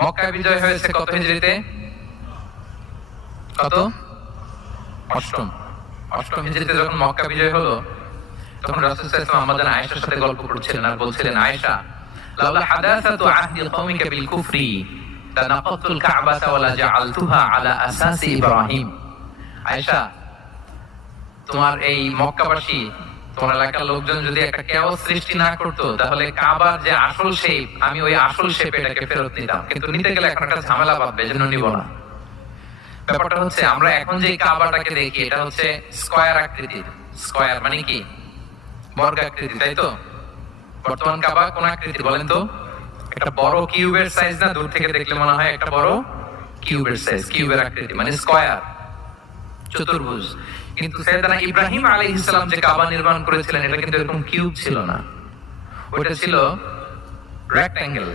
মক্কা বিজয় হয়েছে কত হিজরিতে? কত? অষ্টম। অষ্টম হিজরিতে যখন মক্কা বিজয় হলো, তখন রাসূল সাল্লাল্লাহু আলাইহি ওয়াসাল্লাম আমাদের আয়েশার সাথে গল্প করছিলেন আর বলছিলেন, আয়েশা, লাউলা হাদাসাতু আহদি কওমিকা বিল কুফরি লানাকাতুল কাবাতা ওয়ালা জাআলতুহা আলা আসাসি ইব্রাহিম। আয়েশা, তোমার এই মক্কাবাসী, তোমার এলাকার লোকজন যদি একটা কেওয়াস সৃষ্টি না করতো, তাহলে কাবার যে আসল শেপ, আমি ওই আসল শেপে এটাকে ফেরত নিতাম। কিন্তু নিতে গেলে এখন একটা ঝামেলা বাঁধবে, এজন্য নিব না। ব্যাপারটা হচ্ছে, আমরা এখন যে কাবাটাকে দেখি, এটা হচ্ছে স্কয়ার আকৃতির। স্কয়ার মানে কি? বর্গাকৃতি, তাই তো? বর্তমান কাবা কোন আকৃতির বলেন তো? একটা বড় কিউবের সাইজ না? দূর থেকে দেখলে মনে হয় একটা বড় কিউবের সাইজ, কিউবের আকৃতি মানে স্কয়ার, চতুর্ভুজ। কিন্তু সাইয়েদনা ইব্রাহিম আলাইহিস সালাম যে কাবা নির্মাণ করেছিলেন, এটা কিন্তু এরকম কিউব ছিল না, ওটা ছিল রেক্ট্যাঙ্গেল।